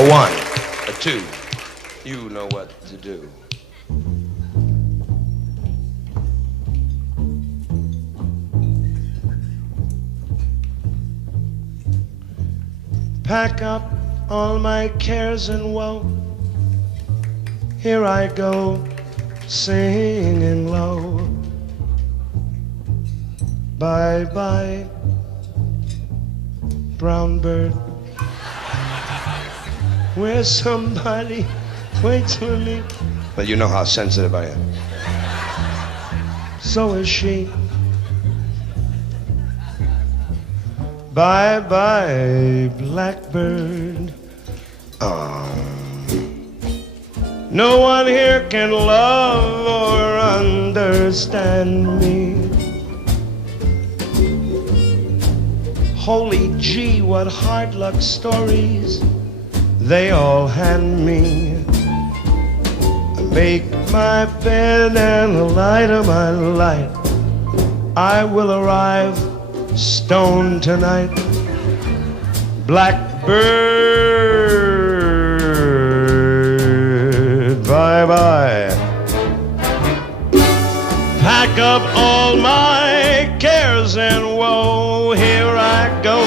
A one, a two, you know what to do. Pack up all my cares and woe. Here I go, singing low. Bye-bye, brown bird. Where's somebody waits for me? Well, you know how sensitive I am. So is she. Bye-bye, blackbird. No one here can love or understand me. Holy gee, what hard luck stories they all hand me. I make my bed and the light of my light. I will arrive stoned tonight. Blackbird, bye-bye. Pack up all my cares and woe. Here I go,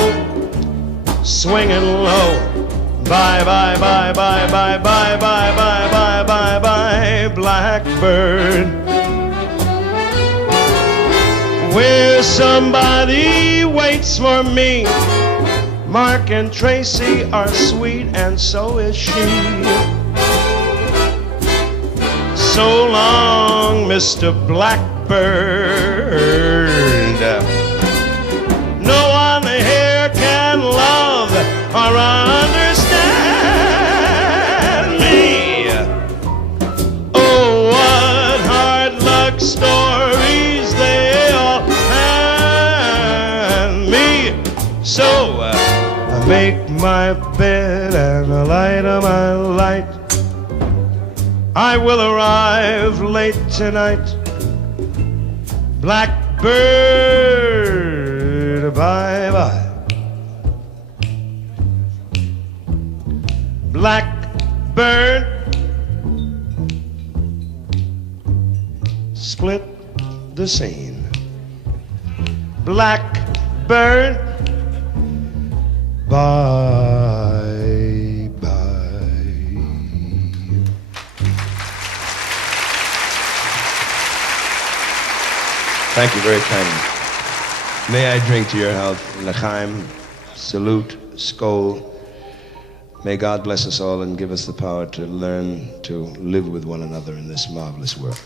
swinging low. Bye, bye, bye, bye, bye, bye, bye, bye, bye, bye, bye, blackbird. Where somebody waits for me. Mark and Tracy are sweet, and so is she. So long, Mr. Blackbird. No one here can love or understand me. Oh, what hard luck stories they all hand me. So I make my bed and the light of my light. I will arrive late tonight. Blackbird, bye-bye. Blackbird, split the scene. Blackbird, bye-bye. Thank you very kindly. May I drink to your health, L'chaim, salute, skol. May God bless us all and give us the power to learn to live with one another in this marvelous world.